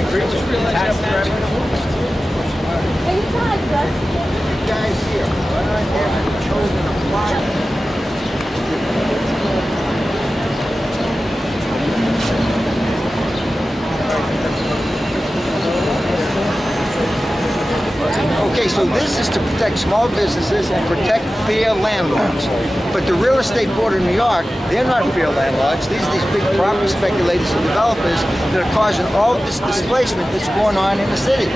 agree. Just realize that guys here, I've chosen a plot. Okay, so this is to protect small businesses and protect fair landlords. But the Real Estate Board of New York, they're not fair landlords. These are these big property speculators and developers that are causing all this displacement that's going on in the city.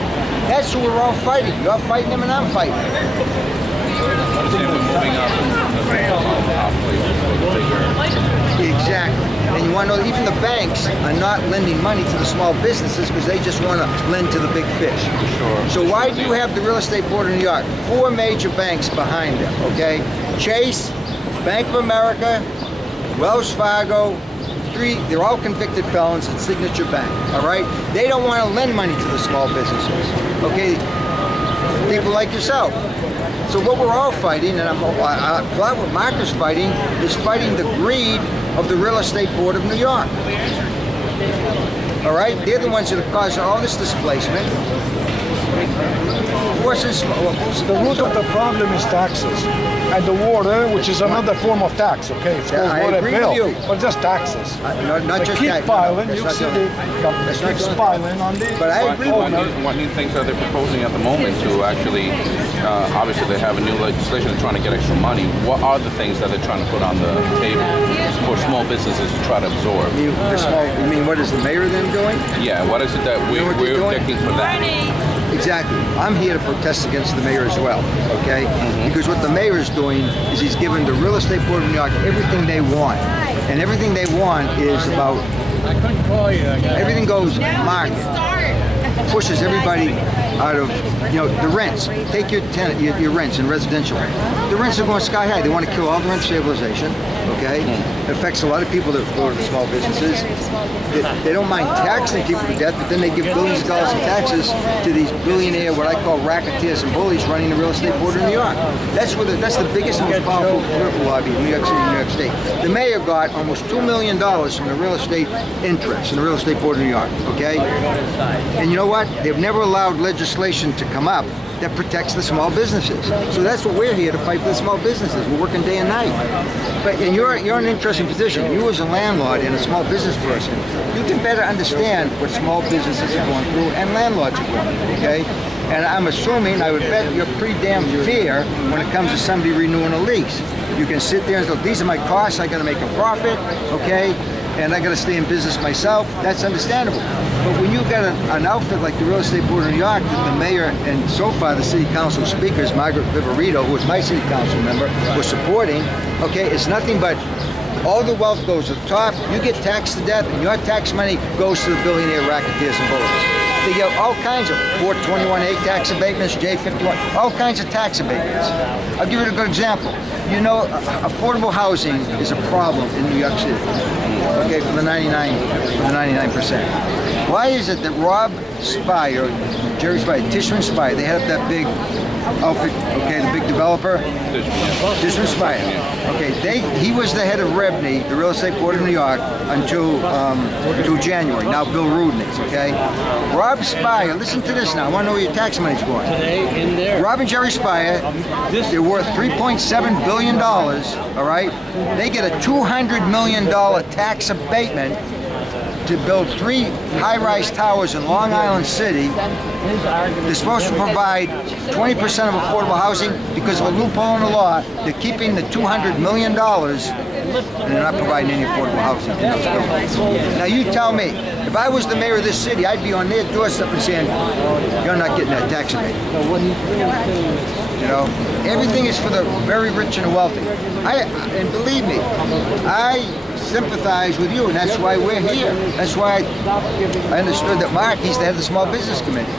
That's who we're all fighting. You're fighting them and I'm fighting them. Exactly. And you want to know, even the banks are not lending money to the small businesses because they just want to lend to the big fish. Sure. So why do you have the Real Estate Board of New York? 4 major banks behind them, okay? Chase, Bank of America, Wells Fargo, they're all convicted felons at Signature Bank, all right? They don't want to lend money to the small businesses, okay? People like yourself. So what we're all fighting, and I'm glad what Mark is fighting the greed of the Real Estate Board of New York. All right? They're the ones that are causing all this displacement. The root of the problem is taxes. And the water, which is another form of tax, okay? It's called water bill, but just taxes. Not just keep that. piling, you see the keeps piling on the... But I agree with you. What new things are they proposing at the moment to actually, obviously they have a new legislation they're trying to get extra money. What are the things that they're trying to put on the table for small businesses to try to absorb? You mean what is the mayor then doing? Yeah, what is it that we're objecting for that? Exactly. I'm here to protest against the mayor as well, okay? Because what the mayor is doing is he's giving the Real Estate Board of New York everything they want. And everything they want is about, everything goes market. Pushes everybody out of, the rents. Take your tenant, your rents in residential. The rents are going sky high. They want to kill all the rent stabilization, okay? It affects a lot of people that go to the small businesses. They don't mind taxing people to death, but then they give billions of dollars in taxes to these billionaire, what I call racketeers and bullies running the Real Estate Board of New York. That's the biggest, most powerful political lobby in New York City, New York State. The mayor got almost $2 million from the real estate interests in the Real Estate Board of New York, okay? And you know what? They've never allowed legislation to come up that protects the small businesses. So that's what we're here to fight for the small businesses. We're working day and night. And you're in an interesting position. You as a landlord and a small business person, you can better understand what small businesses are going through and landlords are going through, okay? And I'm assuming, I would bet you're pretty damn fair when it comes to somebody renewing a lease. You can sit there and say, these are my costs, I gotta make a profit, okay? And I got to stay in business myself. That's understandable. But when you've got an outfit like the Real Estate Board of New York, that the mayor and so far the city council speakers, Margaret Viverito, who was my city council member, was supporting, okay, it's nothing but all the wealth goes to the top, you get taxed to death, and your tax money goes to the billionaire racketeers and bullies. They get all kinds of 421A tax abatements, J51, all kinds of tax abatements. I'll give you a good example. You know, affordable housing is a problem in New York City, okay, for the 99%. Why is it that Rob Spire, Jerry Spire, Tishman Spire, they had up that big outfit, okay, the big developer, Tishman Spire, okay, he was the head of REBNY, the Real Estate Board of New York, until January. Now Bill Rudin is, okay? Rob Spire, listen to this now, I want to know where your tax money's going. today in there. Rob and Jerry Spire, they're worth $3.7 billion, all right? They get a $200 million tax abatement to build 3 high-rise towers in Long Island City. They're supposed to provide 20% of affordable housing. Because of a loophole in the law, they're keeping the $200 million and they're not providing any affordable housing in those buildings. Now you tell me, if I was the mayor of this city, I'd be on their doorstep and saying, you're not getting that tax abatement. You know, everything is for the very rich and wealthy. And believe me, I sympathize with you, and that's why we're here. That's why I understood that Mark, he's the head of the Small Business Committee.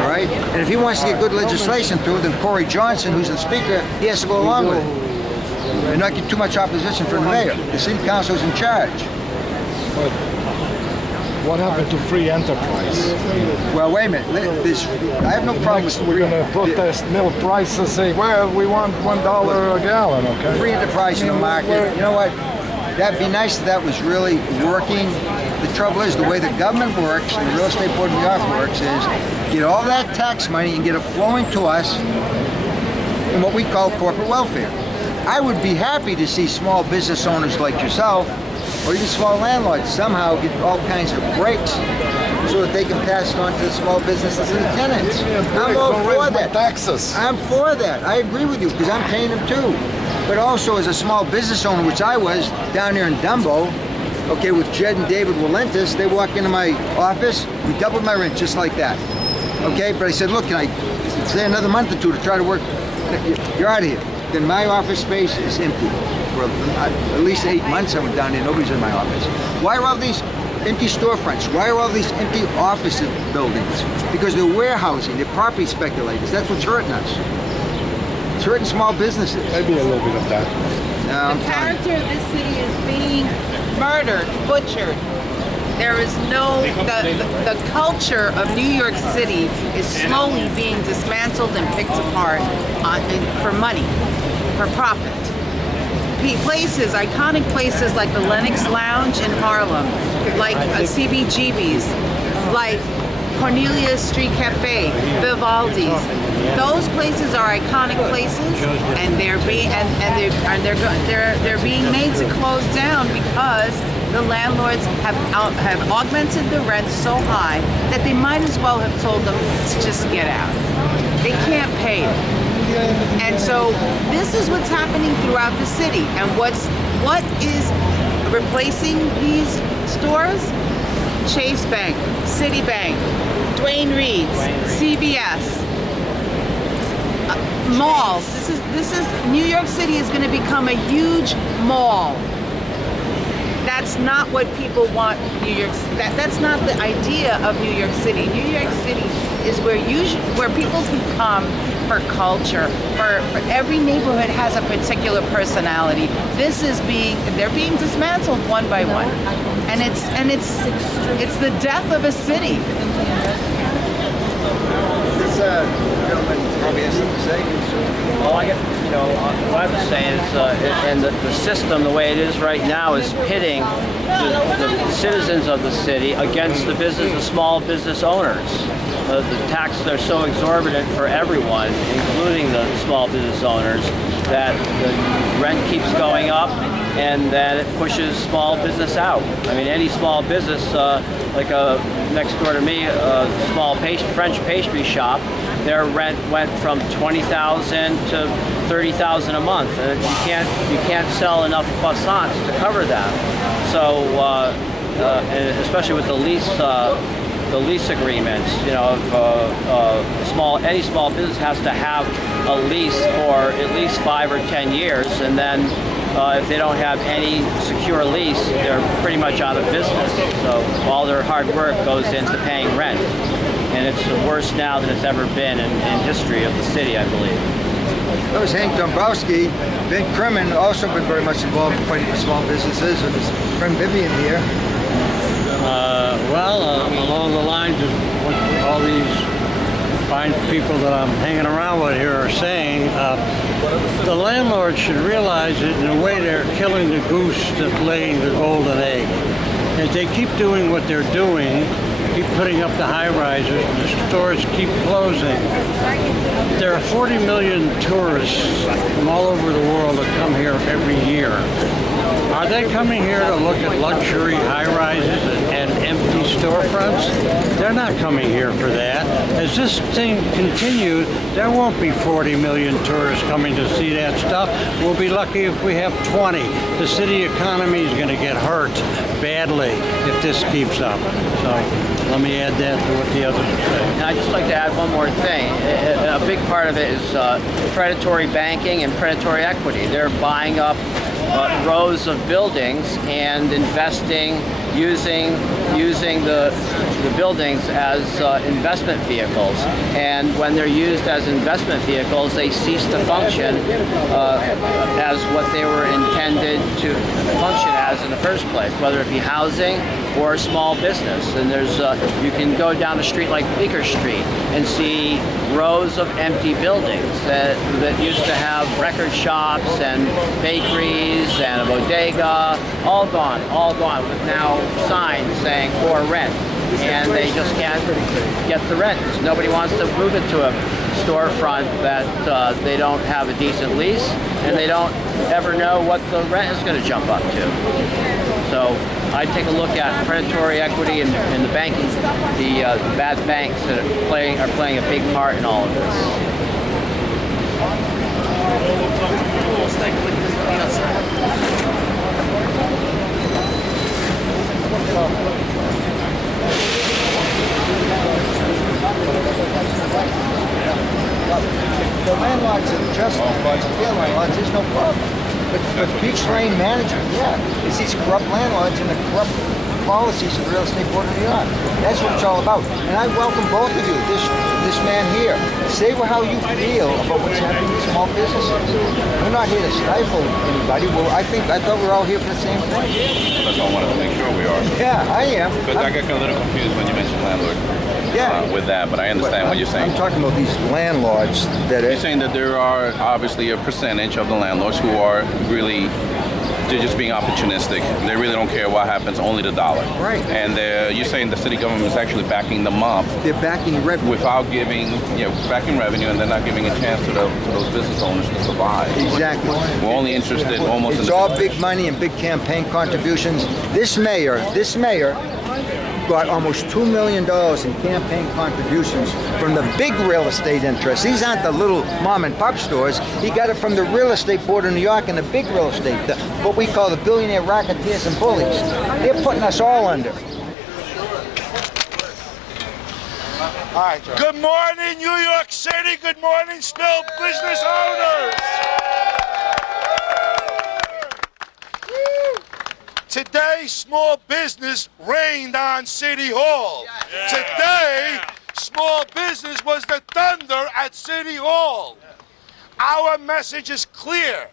All right? And if he wants to get good legislation through, then Corey Johnson, who's the speaker, he has to go along with it. And not get too much opposition from the mayor. The city council's in charge. But what happened to free enterprise? Well, wait a minute. I have no problem with We're going to protest milk prices, say, well, we want $1 a gallon, okay? free enterprise in the market. You know what? That'd be nice if that was really working. the trouble is, the way the government works and the Real Estate Board of New York works is get all that tax money and get it flowing to us in what we call corporate welfare. I would be happy to see small business owners like yourself, or even small landlords, somehow get all kinds of breaks so that they can pass it on to the small businesses and the tenants. I'm all for that. Taxes. I'm for that. I agree with you because I'm paying them too. But also as a small business owner, which I was down there in Dumbo, okay, with Jed and David Walentis, they walked into my office, we doubled my rent just like that. Okay, but I said, look, can I stay another month or two to try to work? You're out of here. Then my office space is empty. For at least 8 months I went down there, nobody's in my office. Why are all these empty storefronts? Why are all these empty office buildings? Because they're warehousing, they're property speculators. That's what's hurting us. It's hurting small businesses. Maybe a little bit of that. No, The character of this city is being murdered, butchered. There is no, the culture of New York City is slowly being dismantled and picked apart for money, for profit. Places, iconic places like the Lenox Lounge in Harlem, like CBGB's, like Cornelia Street Cafe, Vivaldi's. Those places are iconic places, and they're being made to close down because the landlords have augmented the rent so high that they might as well have told them to just get out. They can't pay it. And so this is what's happening throughout the city. And what is replacing these stores? Chase Bank, Citibank, Duane Reade's, CVS, malls. This is New York City is going to become a huge mall. That's not what people want. That's not the idea of New York City. New York City is where people can come for culture. For every neighborhood has a particular personality. They're being dismantled one by one, and it's the death of a city. This gentleman probably has something to say. Well, what I would say is, and the system, the way it is right now, is pitting the citizens of the city against the small business owners. The taxes are so exorbitant for everyone, including the small business owners, that the rent keeps going up, and that it pushes small business out. I mean, any small business, like next door to me, a small French pastry shop, their rent went from $20,000 to $30,000 a month, and you can't sell enough croissants to cover that. So, and especially with the lease agreements, any small business has to have a lease for at least 5 or 10 years, and then if they don't have any secure lease, they're pretty much out of business. So all their hard work goes into paying rent. And it's worse now than it's ever been in history of the city, I believe. That was Hank Dombrowski. Ben Kremen also been very much involved in fighting for small businesses, and his friend Vivian here. Along the lines of what all these fine people that I'm hanging around with here are saying, the landlords should realize that in a way they're killing the goose that's laying the golden egg. As they keep doing what they're doing, keep putting up the high-rises, the stores keep closing. There are 40 million tourists from all over the world that come here every year. Are they coming here to look at luxury high-rises and empty storefronts? They're not coming here for that. As this thing continues, there won't be 40 million tourists coming to see that stuff. We'll be lucky if we have 20. The city economy is going to get hurt badly if this keeps up. So let me add that to what the others are saying. And I'd just like to add one more thing. A big part of it is predatory banking and predatory equity. They're buying up rows of buildings and investing using using the buildings as investment vehicles. And when they're used as investment vehicles, they cease to function as what they were intended to function as in the first place, whether it be housing or small business. And there's you can go down a street like Bleecker Street and see rows of empty buildings that used to have record shops and bakeries and a bodega, all gone with now signs saying for rent. And they just can't get the rent. Nobody wants to move it to a storefront that they don't have a decent lease, and they don't ever know what the rent is going to jump up to. So I take a look at predatory equity and the banking, the bad banks that are playing a big part in all of this. The landlords and just landlords and fair landlords, there's no problem. But Beach Lane management, yeah, it's these corrupt landlords and the corrupt policies of the Real Estate Board of New York. That's what it's all about. And I welcome both of you, this man here. Say how you feel about what's happening with small businesses. We're not here to stifle anybody. Well, I thought we were all here for the same thing. That's why I wanted to make sure we are. Yeah, I am. Because I got a little confused when you mentioned landlord. With that, but I understand what you're saying. I'm talking about these landlords that You're saying that there are obviously a percentage of the landlords who are really, they're just being opportunistic. They really don't care what happens, only the dollar. Right. And you're saying the city government is actually backing them up. They're backing revenue. Without giving, backing revenue, and they're not giving a chance to those business owners to survive. Exactly. We're only interested almost It's in all big money and big campaign contributions. This mayor got almost $2 million in campaign contributions from the big real estate interests. These aren't the little mom and pop stores. He got it from the Real Estate Board of New York and the big real estate, what we call the billionaire racketeers and bullies. They're putting us all under. All right, Joe. Good morning, New York City. Good morning, small business owners. Today, small business rained on City Hall. Yeah. Today, small business was the thunder at City Hall. Our message is clear.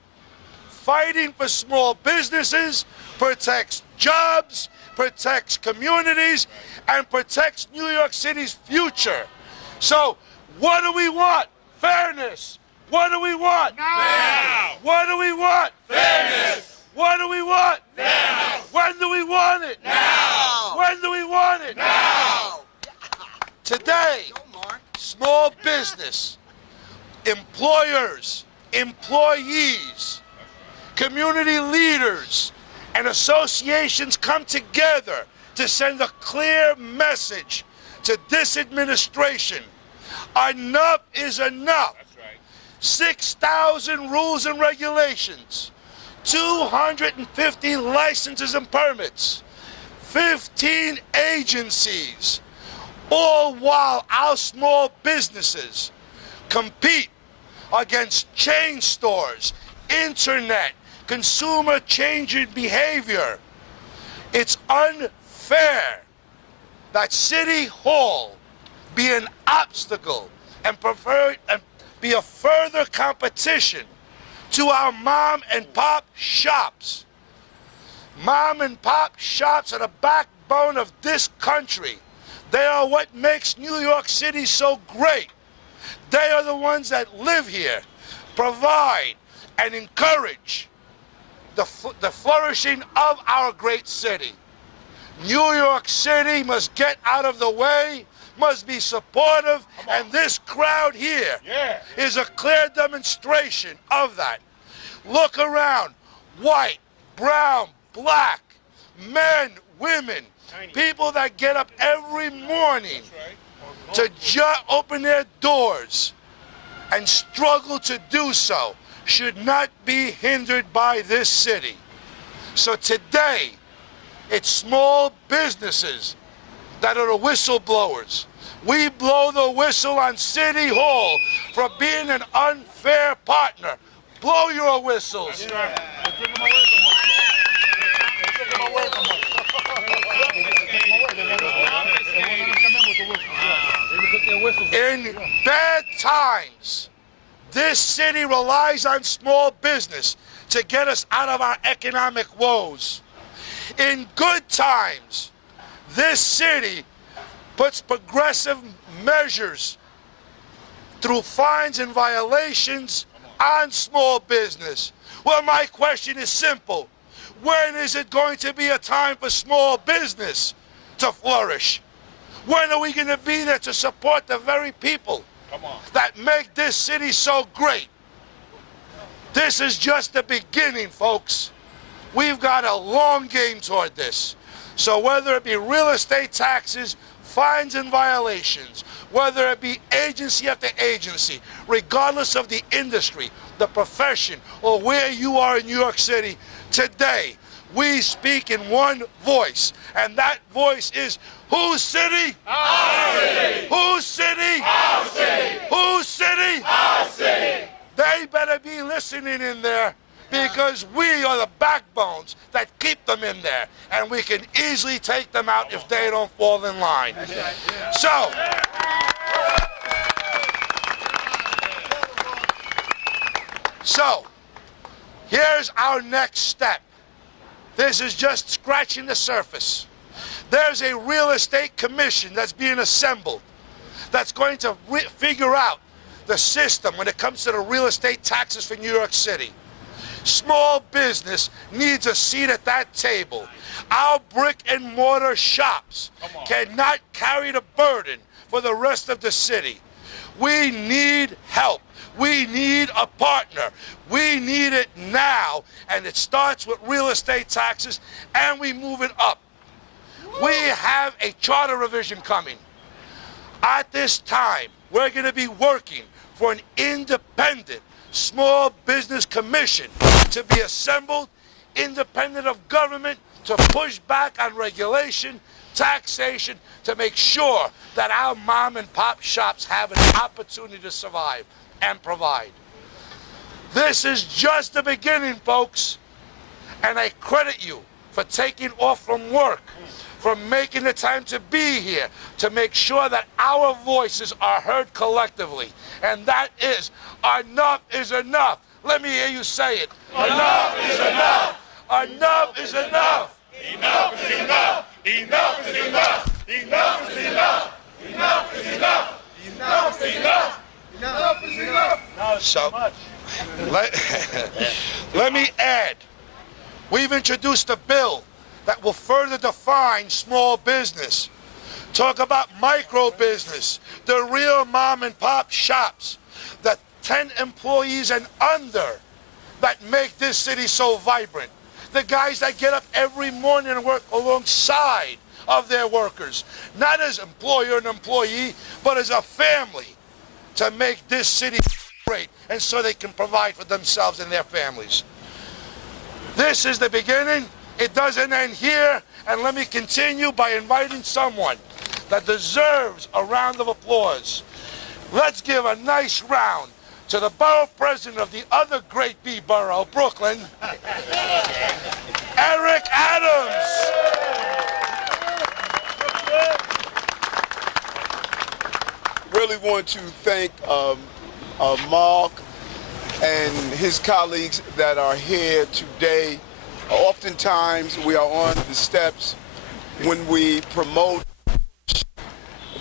Fighting for small businesses protects jobs, protects communities, and protects New York City's future. So, what do we want? Fairness. What do we want? Now. What do we want? Fairness. What do we want? Now. When do we want it? Now. When do we want it? Now. Today, small business, employers, employees, community leaders, and associations come together to send a clear message to this administration. Enough is enough. That's right. 6,000 rules and regulations. 250 licenses and permits, 15 agencies, all while our small businesses compete against chain stores, internet, consumer changing behavior. It's unfair that City Hall be an obstacle and be a further competition to our mom and pop shops. Mom and pop shops are the backbone of this country. They are what makes New York City so great. They are the ones that live here, provide, and encourage the flourishing of our great city. New York City must get out of the way, must be supportive, and this crowd here is a clear demonstration of that. Look around, white, brown, black, men, women, people that get up every morning to open their doors and struggle to do so should not be hindered by this city. So today, it's small businesses that are the whistleblowers. We blow the whistle on City Hall for being an unfair partner. Blow your whistles. In bad times, this city relies on small business to get us out of our economic woes. In good times, this city puts progressive measures through fines and violations on small business. Well, my question is simple. When is it going to be a time for small business to flourish? When are we going to be there to support the very people that make this city so great? This is just the beginning, folks. We've got a long game toward this. So whether it be real estate taxes, fines and violations, whether it be agency after agency, regardless of the industry, the profession, or where you are in New York City, today we speak in one voice, and that voice is whose city? Our city! Whose city? Our city! Whose city? Our city! They better be listening in there, because we are the backbones that keep them in there, and we can easily take them out if they don't fall in line. So, here's our next step. This is just scratching the surface. There's a real estate commission that's being assembled that's going to figure out the system when it comes to the real estate taxes for New York City. Small business needs a seat at that table. Our brick and mortar shops cannot carry the burden for the rest of the city. We need help. We need a partner. We need it now, and it starts with real estate taxes, and we move it up. We have a charter revision coming. At this time, we're going to be working for an independent small business commission to be assembled, independent of government, to push back on regulation, taxation, to make sure that our mom and pop shops have an opportunity to survive and provide. This is just the beginning, folks, and I credit you for taking off from work, for making the time to be here, to make sure that our voices are heard collectively, and that is, enough is enough. Let me hear you say it. Enough is enough. Enough is enough. Enough is enough. Enough is enough. Enough is enough. Enough is enough. Enough is enough. Enough is enough. So, let me add, we've introduced a bill that will further define small business. Talk about micro business, the real mom and pop shops, the 10 employees and under that make this city so vibrant. The guys that get up every morning and work alongside of their workers, not as employer and employee, but as a family, to make this city great, and so they can provide for themselves and their families. This is the beginning. It doesn't end here, and let me continue by inviting someone that deserves a round of applause. Let's give a nice round to the borough president of the other great B borough, Brooklyn, Eric Adams. Really want to thank Mark and his colleagues that are here today. Oftentimes we are on the steps when we promote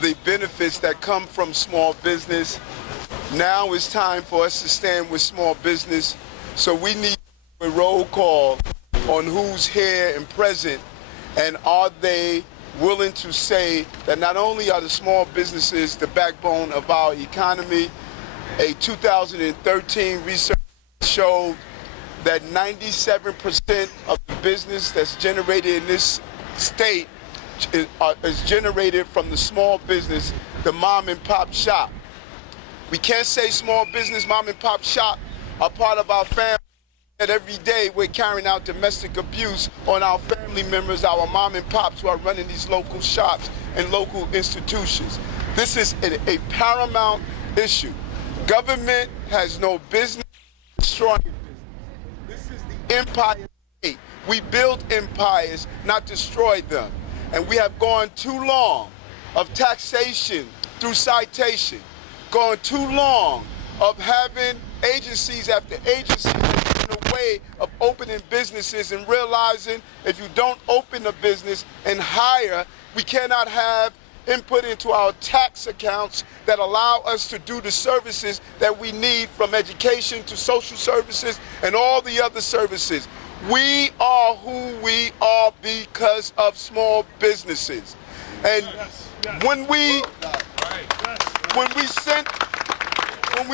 the benefits that come from small business. Now it's time for us to stand with small business, so we need a roll call on who's here and present, and are they willing to say that not only are the small businesses the backbone of our economy. A 2013 research showed that 97% of the business that's generated in this state is generated from the small business, the mom and pop shop. We can't say small business, mom and pop shop are part of our family. That every day we're carrying out domestic abuse on our family members, our mom and pops who are running these local shops and local institutions. This is a paramount issue. Government has no business destroying business. This is the empire state. We build empires, not destroy them. And we have gone too long of taxation through citation, gone too long of having agencies after agencies in a way of opening businesses and realizing if you don't open a business and hire, we cannot have input into our tax accounts that allow us to do the services that we need, from education to social services and all the other services. We are who we are because of small businesses. And when we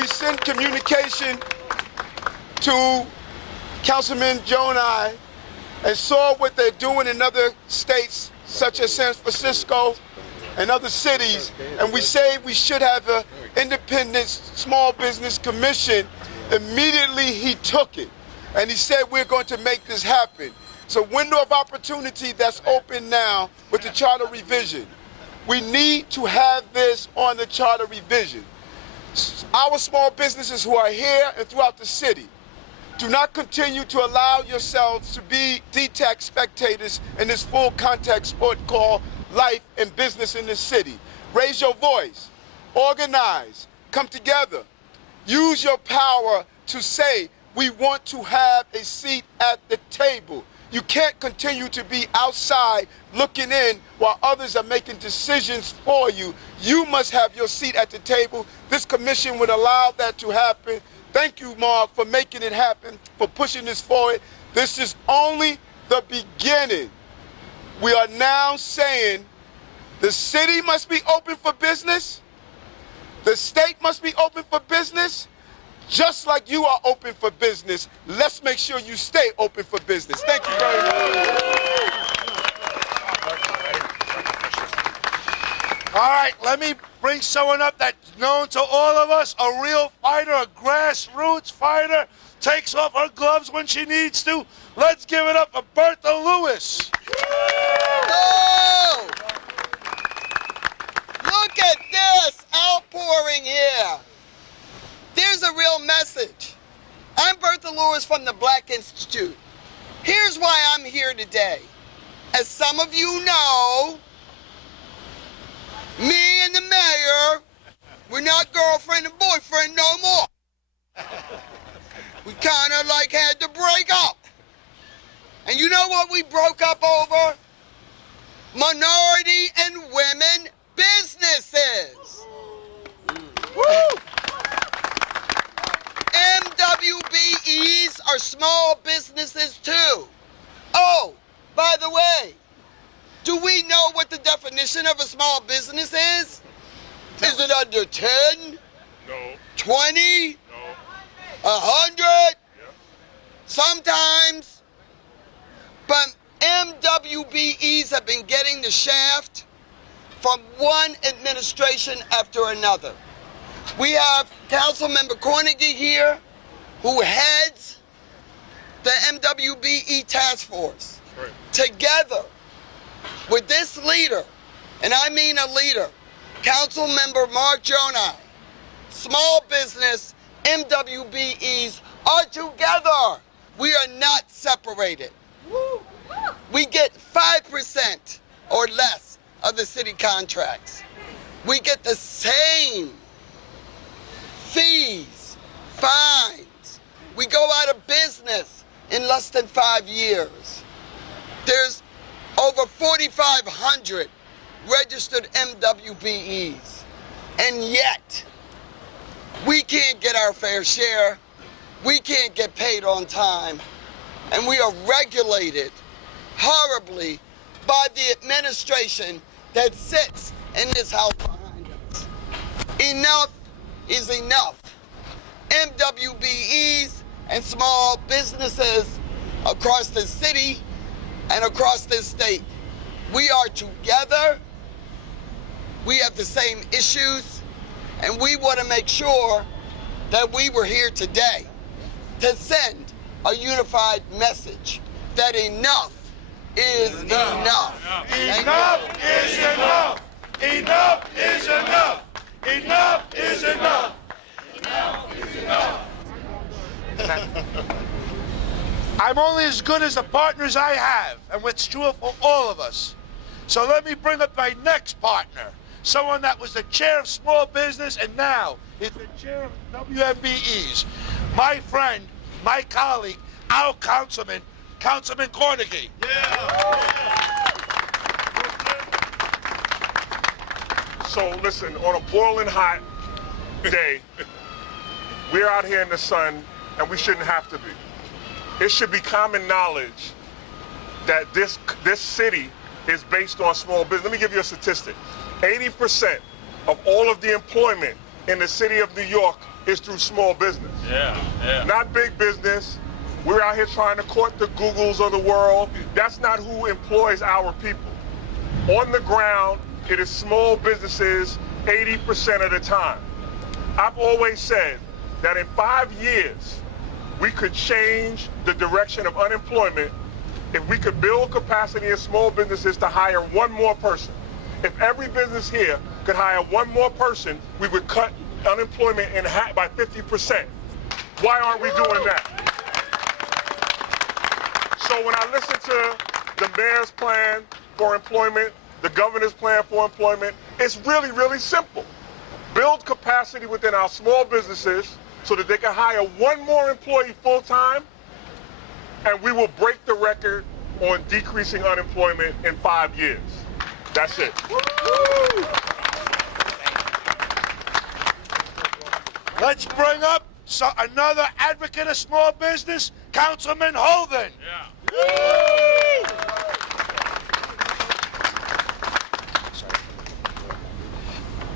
send communication to Councilman Gjonaj and saw what they're doing in other states such as San Francisco and other cities, and we say we should have an independent small business commission, immediately he took it and he said we're going to make this happen. It's a window of opportunity that's open now with the charter revision. We need to have this on the charter revision. Our small businesses who are here and throughout the city, do not continue to allow yourselves to be detached spectators in this full contact sport called life and business in this city. Raise your voice, organize, come together, use your power to say we want to have a seat at the table. You can't continue to be outside looking in while others are making decisions for you. You must have your seat at the table. This commission would allow that to happen. Thank you, Mark, for making it happen, for pushing this forward. This is only the beginning. We are now saying the city must be open for business. The state must be open for business. Just like you are open for business, let's make sure you stay open for business. Thank you very much. All right, let me bring someone up that's known to all of us, a real fighter, a grassroots fighter, takes off her gloves when she needs to. Let's give it up for Bertha Lewis. Oh! Look at this outpouring here. There's a real message. I'm Bertha Lewis from the Black Institute. Here's why I'm here today. As some of you know, me and the mayor, we're not girlfriend and boyfriend no more. We kind of like had to break up. And you know what we broke up over? Minority and women businesses. Woo! MWBEs are small businesses too. Oh, by the way, do we know what the definition of a small business is? Is it under 10? No. 20? No. 100? Yeah. Sometimes. But MWBEs have been getting the shaft from one administration after another. We have Councilmember Carnegie here, who heads the MWBE task force. Right. Together with this leader, and I mean a leader, Councilmember Mark Gjonaj, small business MWBEs are together. We are not separated. We get 5% or less of the city contracts. We get the same fees, fines. We go out of business in less than 5 years. There's over 4,500 registered MWBEs, and yet we can't get our fair share. We can't get paid on time, and we are regulated horribly by the administration that sits in this house behind us. Enough is enough. MWBEs and small businesses across the city and across this state, we are together. We have the same issues, and we want to make sure that we were here today to send a unified message that enough is enough. Enough is enough. Enough is enough. Enough is enough. Enough is enough. I'm only as good as the partners I have, and what's true for all of us. So let me bring up my next partner. someone that was the chair of small business and now is the chair of WMBEs. My friend, my colleague, our Councilman Carnegie. So listen, on a boiling hot day, we're out here in the sun and we shouldn't have to be. It should be common knowledge that this city is based on small business. Let me give you a statistic. 80% of all of the employment in the city of New York is through small business. Not big business. We're out here trying to court the Googles of the world. That's not who employs our people. On the ground, it is small businesses 80% of the time. I've always said that in 5 years, we could change the direction of unemployment if we could build capacity in small businesses to hire one more person. If every business here could hire one more person, we would cut unemployment in half by 50%. Why aren't we doing that? So when I listen to the mayor's plan for employment, the governor's plan for employment, it's really, really simple. Build capacity within our small businesses so that they can hire one more employee full-time, and we will break the record on decreasing unemployment in 5 years. That's it. Let's bring up another advocate of small business, Councilman Holden.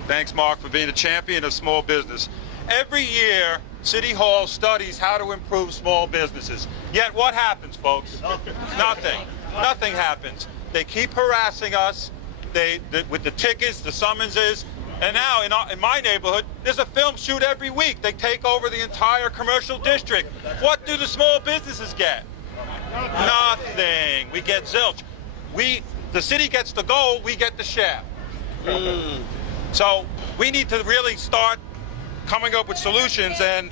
Thanks, Mark, for being a champion of small business. Every year, City Hall studies how to improve small businesses. Yet what happens, folks? Nothing. Nothing happens. They keep harassing us with the tickets, the summonses, and now in my neighborhood, there's a film shoot every week. They take over the entire commercial district. What do the small businesses get? Nothing. We get zilch. The city gets the goal, we get the share. So we need to really start coming up with solutions, and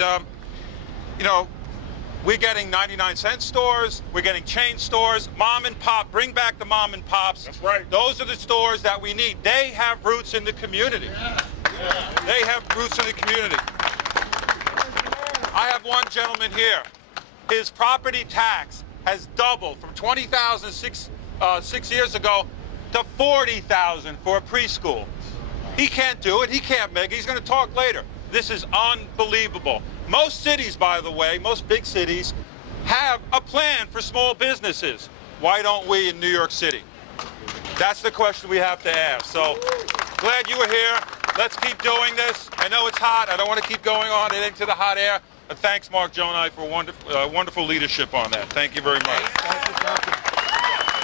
we're getting 99-cent stores, we're getting chain stores, mom and pop. Bring back the mom and pops. That's right. Those are the stores that we need. They have roots in the community. They have roots in the community. I have one gentleman here. His property tax has doubled from $20,000 6 years ago to $40,000 for a preschool. He can't do it. He can't make it. He's going to talk later. This is unbelievable. Most cities, by the way, most big cities, have a plan for small businesses. Why don't we in New York City? That's the question we have to ask. So glad you were here. Let's keep doing this. I know it's hot. I don't want to keep going on into the hot air. But thanks, Mark Gjonaj, for wonderful leadership on that. Thank you very much.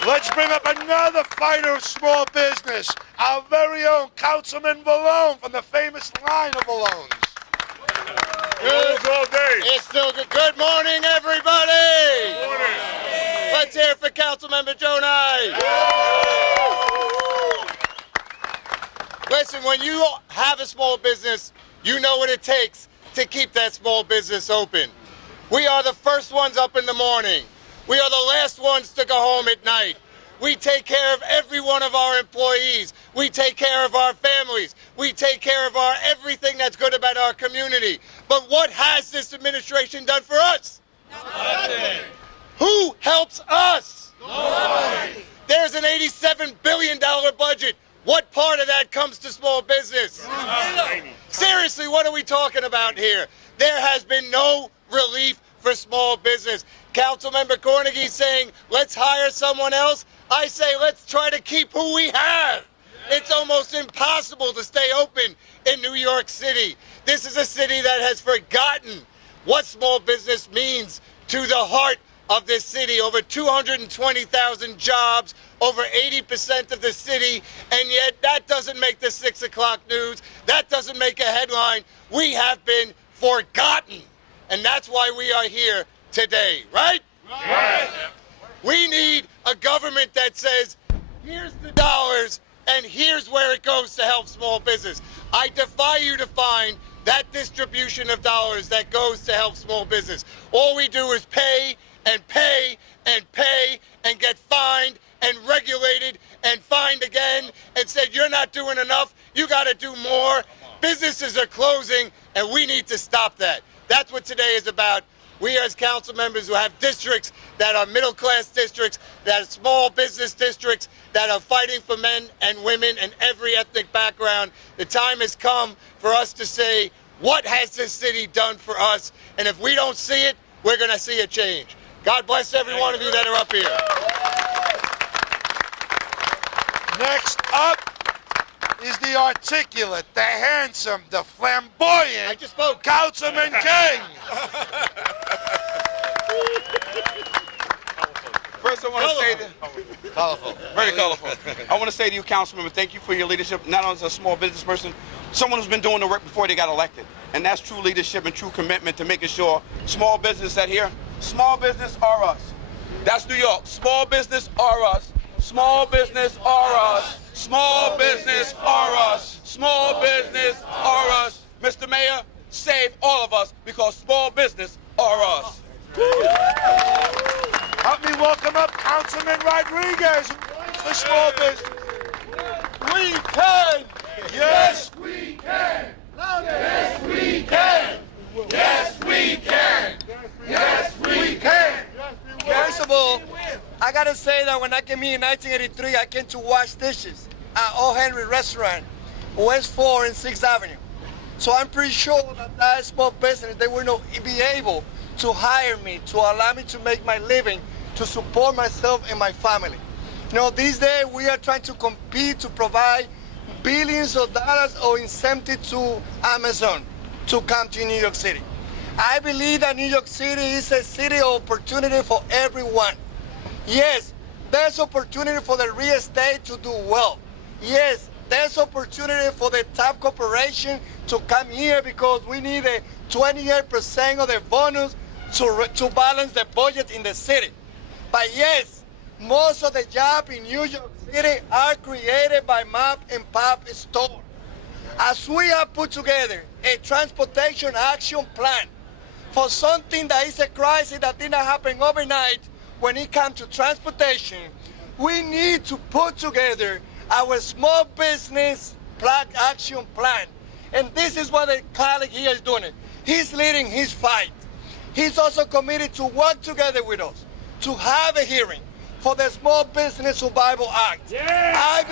Let's bring up another fighter of small business, our very own Councilman Valone from the famous line of Valones. Good all day. It's still good. Good morning, everybody. Good morning. Let's hear it for Councilmember Gjonaj. Listen, when you have a small business, you know what it takes to keep that small business open. We are the first ones up in the morning. We are the last ones to go home at night. We take care of every one of our employees. We take care of our families. We take care of everything that's good about our community. But what has this administration done for us? Nothing. Who helps us? Nobody. There's an $87 billion budget. What part of that comes to small business? Nothing. Seriously, what are we talking about here? There has been no relief for small business. Councilmember Carnegie saying, let's hire someone else. I say, let's try to keep who we have. It's almost impossible to stay open in New York City. This is a city that has forgotten what small business means to the heart of this city. Over 220,000 jobs, over 80% of the city, and yet that doesn't make the 6 o'clock news. That doesn't make a headline. We have been forgotten, and that's why we are here today, right? Right. We need a government that says, here's the dollars, and here's where it goes to help small business. I defy you to find that distribution of dollars that goes to help small business. All we do is pay and pay and pay and get fined and regulated and fined again and said, you're not doing enough, you got to do more. Businesses are closing, and we need to stop that. That's what today is about. We as council members who have districts that are middle-class districts, that are small business districts, that are fighting for men and women and every ethnic background, the time has come for us to say, what has this city done for us? And if we don't see it, we're going to see a change. God bless every one of you that are up here. Next up is the articulate, the handsome, the flamboyant Councilman King. First, I want to say that colorful, very colorful. I want to say to you, Councilmember, thank you for your leadership. Not only as a small business person, someone who's been doing the work before they got elected, and that's true leadership and true commitment to making sure small business out here, small business are us. That's New York. Small business are us. Small business are us. Small business are us. Small business are us. Mr. Mayor, save all of us because small business are us. Help me welcome up Councilman Rodriguez, who runs the small business. We can! Yes, we can! Yes, we can! Yes, we can! Yes, we can! First of all, I gotta say that when I came here in 1983, I came to wash dishes at O. Henry Restaurant, West 4 and 6th Avenue. So I'm pretty sure that small business, they will not be able to hire me, to allow me to make my living, to support myself and my family. You know, these days we are trying to compete to provide billions of dollars of incentive to Amazon to come to New York City. I believe that New York City is a city of opportunity for everyone. Yes, there's opportunity for the real estate to do well. Yes, there's opportunity for the top corporation to come here because we need a 28% of the bonus to balance the budget in the city. But yes, most of the jobs in New York City are created by mom and pop stores. As we have put together a transportation action plan for something that is a crisis that did not happen overnight when it comes to transportation, we need to put together our small business action plan. And this is what the colleague here is doing. He's leading his fight. He's also committed to work together with us to have a hearing for the Small Business Survival Act. Yeah. I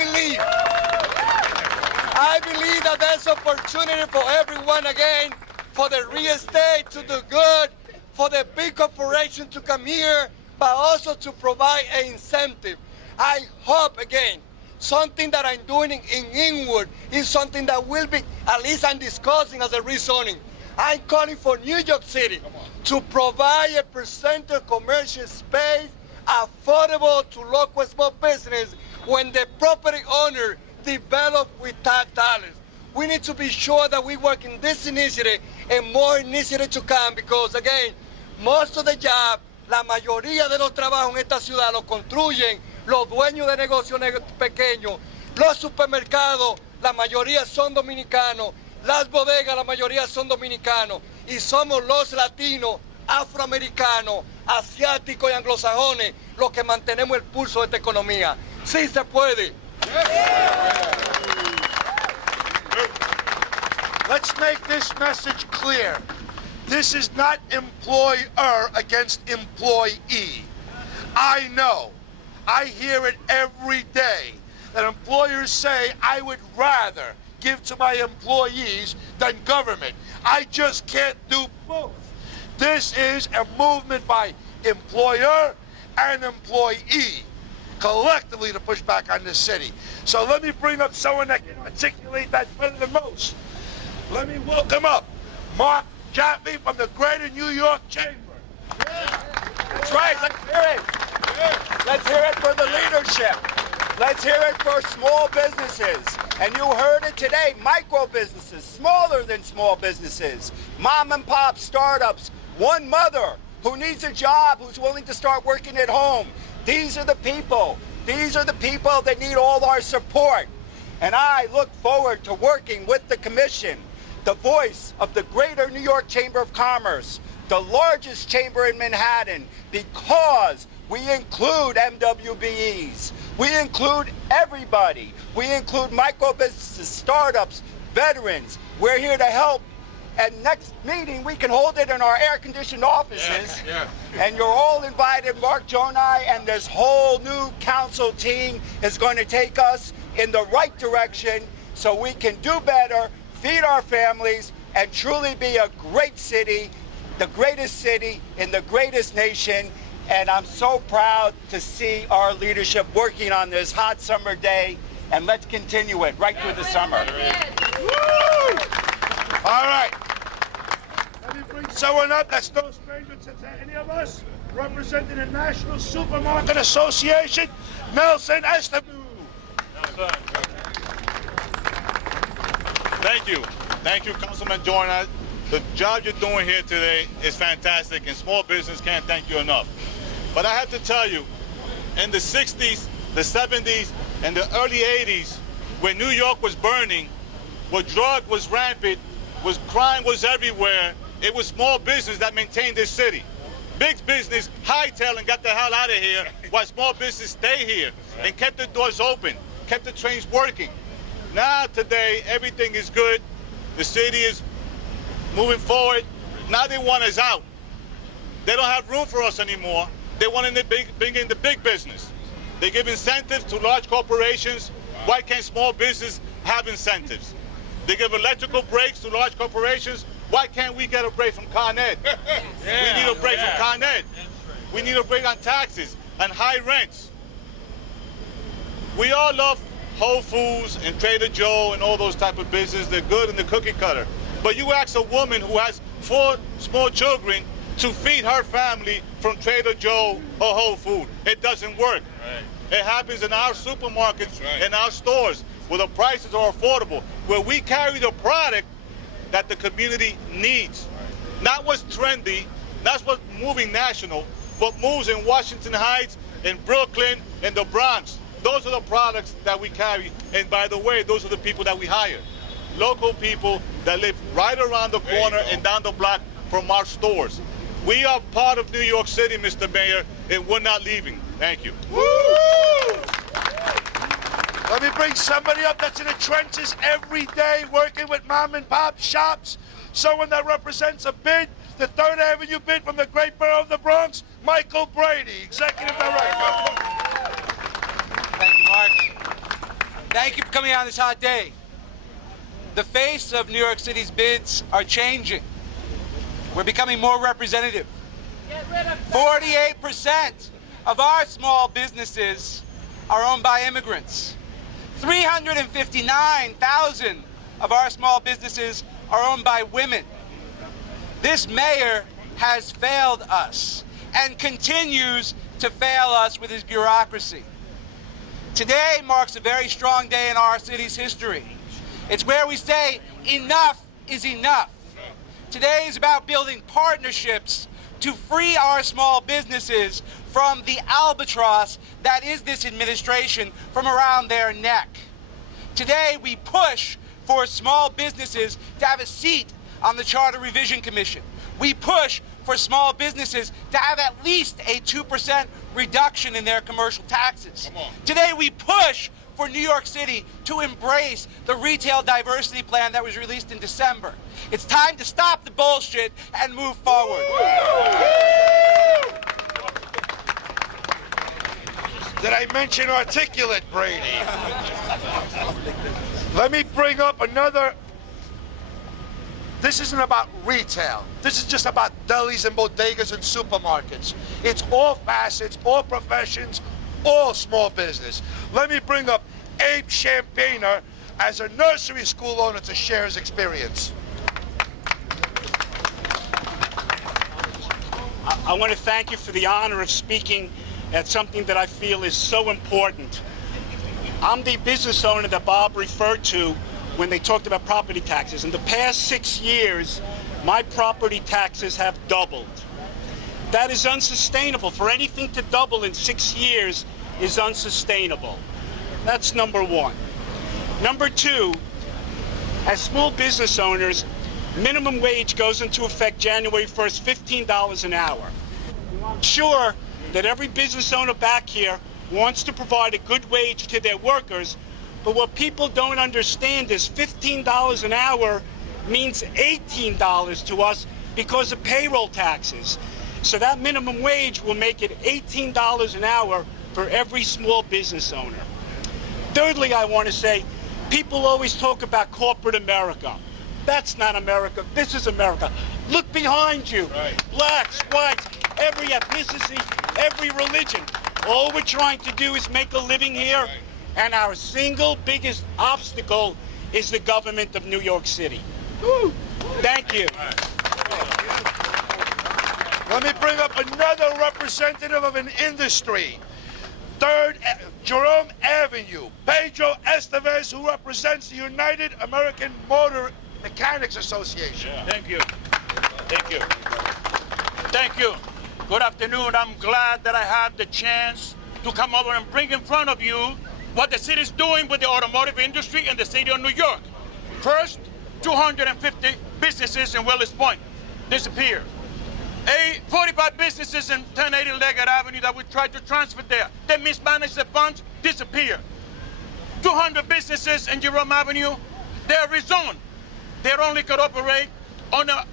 believe that there's opportunity for everyone again, for the real estate to do good, for the big corporation to come here, but also to provide an incentive. I hope, again, something that I'm doing in Inwood is something that will be, at least I'm discussing as a rezoning. I'm calling for New York City to provide a percent of commercial space affordable to local small business when the property owner develop with tax dollars. We need to be sure that we work in this initiative and more initiatives to come because, again, most of the jobs, la mayoría de los trabajos en esta ciudad los construyen los dueños de negocios pequeños, los supermercados, la mayoría son dominicanos, las bodegas, la mayoría son dominicanos, y somos los latinos, afroamericanos, asiáticos y anglosajones los que mantenemos el pulso de esta economía. Sí se puede. Let's make this message clear. This is not employer against employee. I know, I hear it every day, that employers say, I would rather give to my employees than government. I just can't do both. This is a movement by employer and employee, collectively to push back on this city. So let me bring up someone that can articulate that better than most. Let me welcome up Mark Chappie from the Greater New York Chamber. That's right, let's hear it. Let's hear it for the leadership. Let's hear it for small businesses. And you heard it today, micro businesses, smaller than small businesses, mom and pop startups, one mother who needs a job, who's willing to start working at home. These are the people. These are the people that need all our support. And I look forward to working with the commission, the voice of the Greater New York Chamber of Commerce, the largest chamber in Manhattan, because We include MWBEs. We include everybody. We include micro businesses, startups, veterans. We're here to help. And next meeting, we can hold it in our air-conditioned offices. And you're all invited. Mark Gjonaj and this whole new council team is going to take us in the right direction so we can do better, feed our families, and truly be a great city, the greatest city in the greatest nation. And I'm so proud to see our leadership working on this hot summer day. And let's continue it right through the summer. All right. Let me bring someone up that's no stranger to any of us, representing the National Supermarket Association, Nelson Estebu. Thank you. Thank you, Councilman Gjonaj. The job you're doing here today is fantastic, and small business can't thank you enough. But I have to tell you, in the 60s, the 70s, and the early 80s, when New York was burning, where drug was rampant, where crime was everywhere, it was small business that maintained this city. Big business hightailed and got the hell out of here, while small business stayed here and kept the doors open, kept the trains working. Now, today, everything is good. The city is moving forward. Now they want us out. They don't have room for us anymore. They want to bring in the big business. They give incentives to large corporations. Why can't small business have incentives? They give electrical breaks to large corporations. Why can't we get a break from Con Ed? We need a break from Con Ed. We need a break on taxes and high rents. We all love Whole Foods and Trader Joe and all those type of business. They're good in the cookie cutter. But you ask a woman who has 4 small children to feed her family from Trader Joe or Whole Food. It doesn't work. Right. It happens in our supermarkets, in our stores, where the prices are affordable, where we carry the product that the community needs. Not what's trendy, not what's moving national, but moves in Washington Heights, in Brooklyn, in the Bronx. Those are the products that we carry. And by the way, those are the people that we hire. Local people that live right around the corner and down the block from our stores. We are part of New York City, Mr. Mayor, and we're not leaving. Thank you. Woo! Let me bring somebody up that's in the trenches every day working with mom and pop shops. Someone that represents a bid, the 3rd Avenue bid from the great borough of the Bronx, Michael Brady, Executive Director. Thank you, Mark. Thank you for coming on this hot day. The face of New York City's bids are changing. We're becoming more representative. 48% of our small businesses are owned by immigrants. 359,000 of our small businesses are owned by women. This mayor has failed us and continues to fail us with his bureaucracy. Today marks a very strong day in our city's history. It's where we say enough is enough. Today is about building partnerships to free our small businesses from the albatross that is this administration from around their neck. Today we push for small businesses to have a seat on the Charter Revision Commission. We push for small businesses to have at least a 2% reduction in their commercial taxes. Today we push for New York City to embrace the retail diversity plan that was released in December. It's time to stop the bullshit and move forward. Did I mention articulate, Brady? Let me bring up another. This isn't about retail. This is just about delis and bodegas and supermarkets. It's all facets, all professions, all small business. Let me bring up Abe Champaigner as a nursery school owner to share his experience. I want to thank you for the honor of speaking at something that I feel is so important. I'm the business owner that Bob referred to when they talked about property taxes. In the past 6 years, my property taxes have doubled. That is unsustainable. For anything to double in 6 years is unsustainable. That's number one. Number two, as small business owners, minimum wage goes into effect January 1st, $15 an hour. Sure, that every business owner back here wants to provide a good wage to their workers, but what people don't understand is $15 an hour means $18 to us because of payroll taxes. So that minimum wage will make it $18 an hour for every small business owner. Thirdly, I want to say, people always talk about corporate America. That's not America. This is America. Look behind you. Right. Blacks, whites, every ethnicity, every religion. All we're trying to do is make a living here, and our single biggest obstacle is the government of New York City. Woo. Thank you. Let me bring up another representative of an industry. 3rd Jerome Avenue, Pedro Estevez, who represents the United American Motor Mechanics Association. Yeah. Thank you. Thank you. Thank you. Good afternoon. I'm glad that I have the chance to come over and bring in front of you what the city is doing with the automotive industry in the city of New York. First, 250 businesses in Willis Point disappeared. 45 businesses in 1080 Leggett Avenue that we tried to transfer there. They mismanaged the funds, disappeared. 200 businesses in Jerome Avenue, they're rezoned. They only could operate on the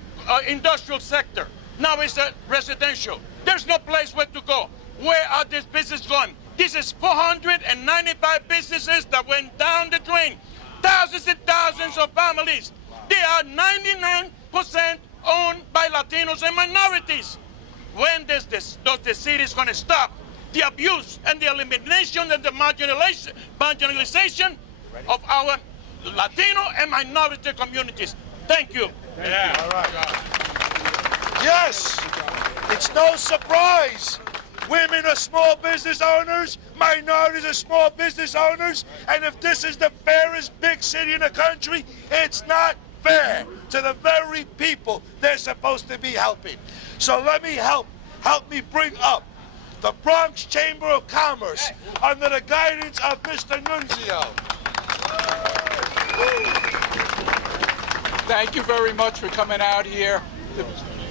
industrial sector. Now it's a residential. There's no place where to go. Where are these businesses going? This is 495 businesses that went down the drain. Thousands and thousands of families. They are 99% owned by Latinos and minorities. When does the city is going to stop the abuse and the elimination and the marginalization of our Latino and minority communities? Thank you. Yeah. All right. Yes, it's no surprise. Women are small business owners, minorities are small business owners, and if this is the fairest big city in the country, it's not fair to the very people they're supposed to be helping. So let me help me bring up the Bronx Chamber of Commerce under the guidance of Mr. Nunzio. Thank you very much for coming out here. The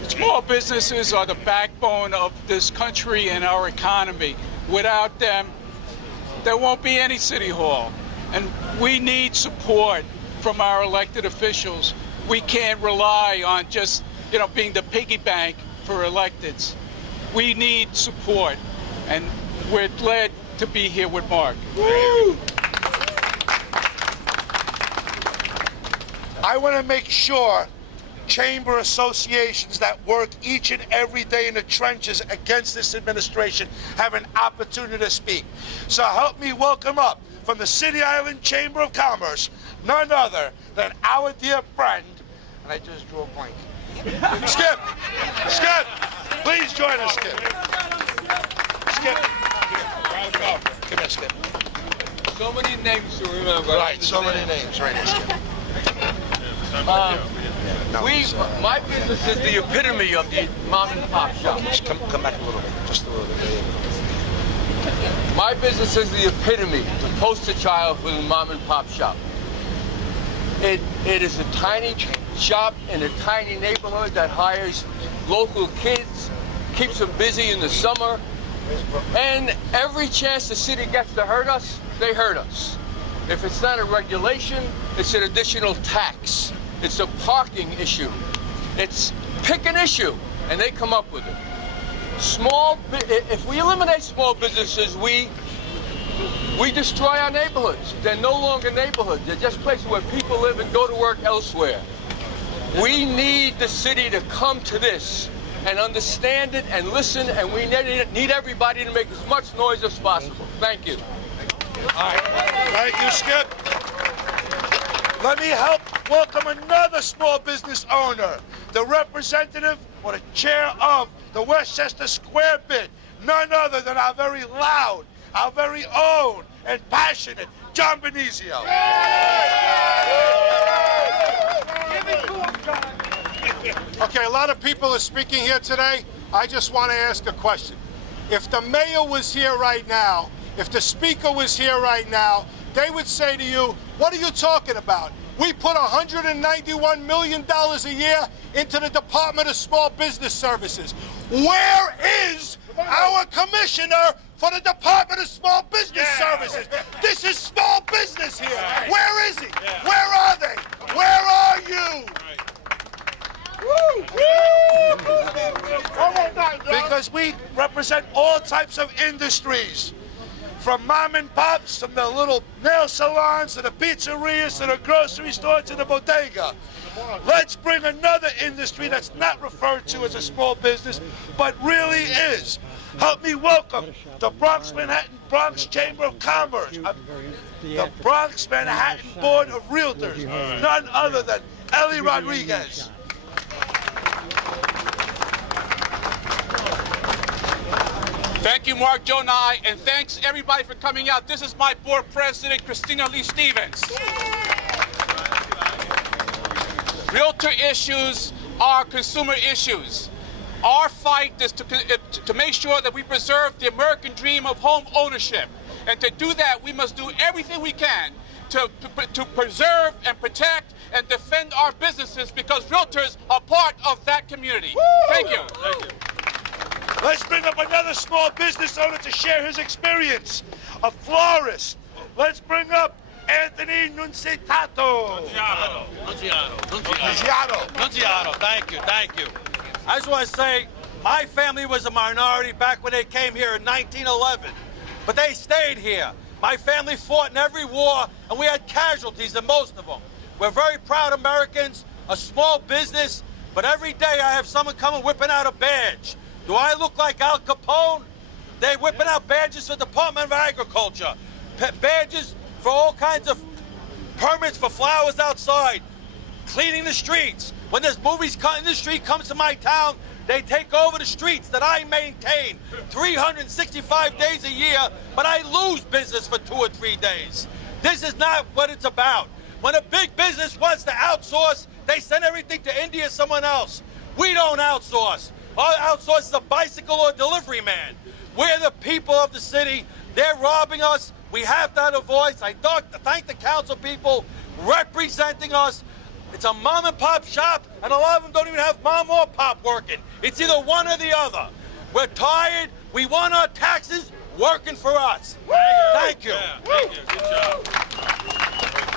small businesses are the backbone of this country and our economy. Without them, there won't be any city hall. And we need support from our elected officials. We can't rely on just, being the piggy bank for electeds. We need support, and we're glad to be here with Mark. Woo! I want to make sure chamber associations that work each and every day in the trenches against this administration have an opportunity to speak. So help me welcome up from the City Island Chamber of Commerce, none other than our dear friend, and I just drew a blank. Skip! Skip! Please join us, Skip. Skip. Come here, Skip. So many names to remember. Right, so many names. Right here, Skip. My business is the epitome of the mom and pop shop. Just come back a little bit, just a little bit. My business is the epitome, the poster child for the mom and pop shop. It is a tiny shop in a tiny neighborhood that hires local kids, keeps them busy in the summer, and every chance the city gets to hurt us, they hurt us. If it's not a regulation, it's an additional tax. It's a parking issue. It's pick an issue, and they come up with it. If we eliminate small businesses, we destroy our neighborhoods. They're no longer neighborhoods. They're just places where people live and go to work elsewhere. We need the city to come to this and understand it and listen, and we need everybody to make as much noise as possible. Thank you. All right. Thank you, Skip. Let me help welcome another small business owner, the representative or the chair of the Westchester Square Bid, none other than our very loud, our very own and passionate John Benizio. Okay, a lot of people are speaking here today. I just want to ask a question. If the mayor was here right now, if the speaker was here right now, they would say to you, what are you talking about? We put $191 million a year into the Department of Small Business Services. Where is our commissioner for the Department of Small Business Services? This is small business here. Where is he? Where are they? Where are you? Because we represent all types of industries. From mom and pops, from the little nail salons, to the pizzerias, to the grocery store, to the bodega. Let's bring another industry that's not referred to as a small business, but really is. Help me welcome the Bronx Chamber of Commerce, the Bronx Manhattan Board of Realtors, none other than Ellie Rodriguez. Thank you, Mark Gjonaj, and thanks everybody for coming out. This is my board president, Christina Lee Stevens. Realtor issues are consumer issues. Our fight is to make sure that we preserve the American dream of home ownership. And to do that, we must do everything we can to preserve and protect and defend our businesses, because realtors are part of that community. Thank you. Thank you. Let's bring up another small business owner to share his experience, a florist. Let's bring up Anthony Nunziato. Nunziato. Thank you. I just want to say, my family was a minority back when they came here in 1911, but they stayed here. My family fought in every war, and we had casualties in most of them. We're very proud Americans, a small business, but every day I have someone coming whipping out a badge. Do I look like Al Capone? They're whipping out badges for the Department of Agriculture, badges for all kinds of permits for flowers outside, cleaning the streets. When this movie industry comes to my town, they take over the streets that I maintain 365 days a year, but I lose business for 2 or 3 days. This is not what it's about. When a big business wants to outsource, they send everything to India or someone else. We don't outsource. Our outsource is a bicycle or delivery man. We're the people of the city. They're robbing us. We have to have a voice. I thank the council people representing us. It's a mom and pop shop, and a lot of them don't even have mom or pop working. It's either one or the other. We're tired. We want our taxes working for us. Thank you. Thank you. Good job.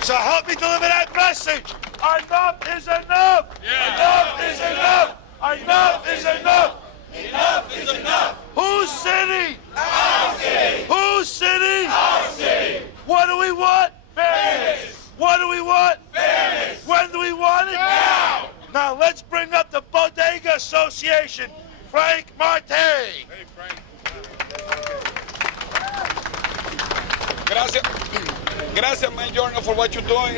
So help me deliver that message. Enough is enough. Enough is enough. Enough is enough! Enough is enough! Whose city? Our city! Whose city? Our city! What do we want? Fairness! What do we want? Fairness! When do we want it? Now! Now let's bring up the Bodega Association, Frank Marte. Hey, Frank. Gracias, man, Jordan, for what you're doing.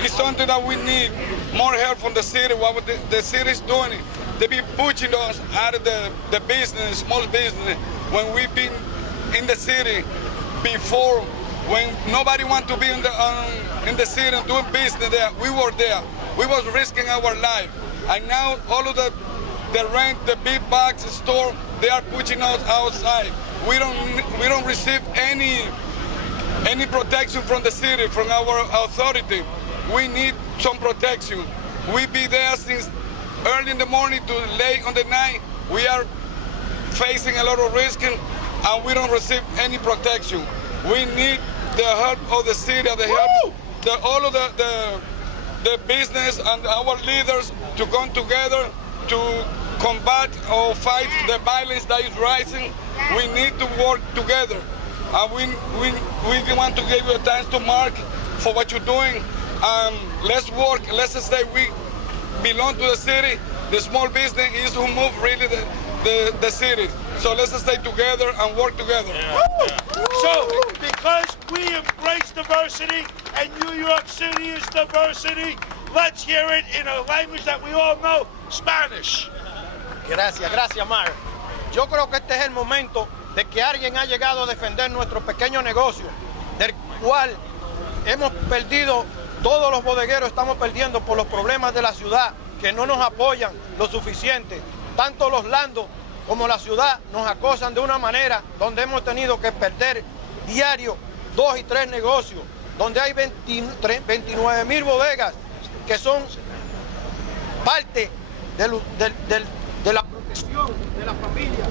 It's something that we need more help from the city. What the city is doing, they be pushing us out of the business, small business. When we've been in the city before, when nobody want to be in the city and doing business there, we were there. We was risking our life, and now all of the rent, the big box store, they are pushing us outside. We don't receive any protection from the city, from our authority. We need some protection. We be there since early in the morning to late on the night. We are facing a lot of risk, and we don't receive any protection. We need the help of the city, the help, all of the business and our leaders to come together to combat or fight the violence that is rising. We need to work together. We want to give you a thanks to Mark for what you're doing. Let's work. Let's say we belong to the city. The small business is who move really the city. So let's stay together and work together. So, because we embrace diversity and New York City is diversity, let's hear it in a language that we all know, Spanish. Gracias, Mar. Yo creo que este es el momento de que alguien ha llegado a defender nuestro pequeño negocio, del cual hemos perdido, todos los bodegueros estamos perdiendo por los problemas de la ciudad, que no nos apoyan lo suficiente. Tanto los landos como la ciudad nos acosan de una manera donde hemos tenido que perder diario 2 y 3 negocios. donde hay 29.000 bodegas que son parte de la protección de la familia,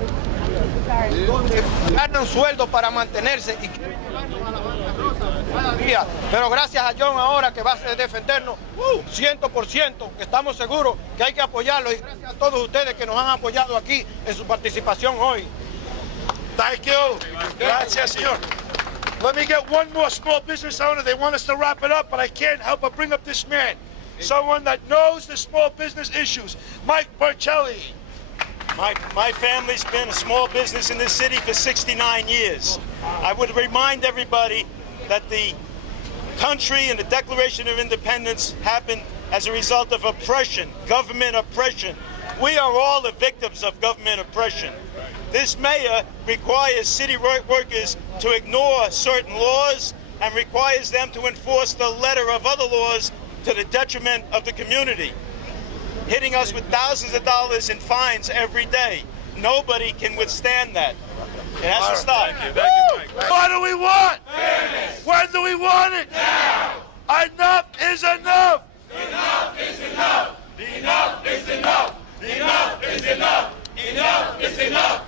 donde ganan sueldo para mantenerse y quieren llevarnos a la bancarrota cada día. Pero gracias a John ahora que va a defendernos 100%, estamos seguros que hay que apoyarlo, y gracias a todos ustedes que nos han apoyado aquí en su participación hoy. Thank you. Gracias, señor. Let me get one more small business owner. They want us to wrap it up, but I can't help but bring up this man. Someone that knows the small business issues. Mike Bercelli. My family's been a small business in this city for 69 years. I would remind everybody that the country and the Declaration of Independence happened as a result of oppression, government oppression. We are all the victims of government oppression. This mayor requires city workers to ignore certain laws and requires them to enforce the letter of other laws to the detriment of the community, hitting us with thousands of dollars in fines every day. Nobody can withstand that. It has to stop. Thank you, Mike. What do we want? Fairness. When do we want it? Now. Enough is enough. Enough is enough. Enough is enough. Enough is enough. Enough is enough.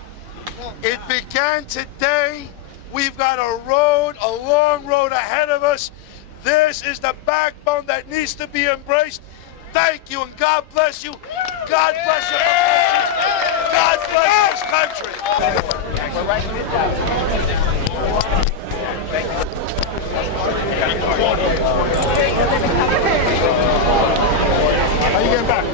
It began today. We've got a long road ahead of us. This is the backbone that needs to be embraced. Thank you, and God bless you. God bless your profession. God bless this country. How you getting back?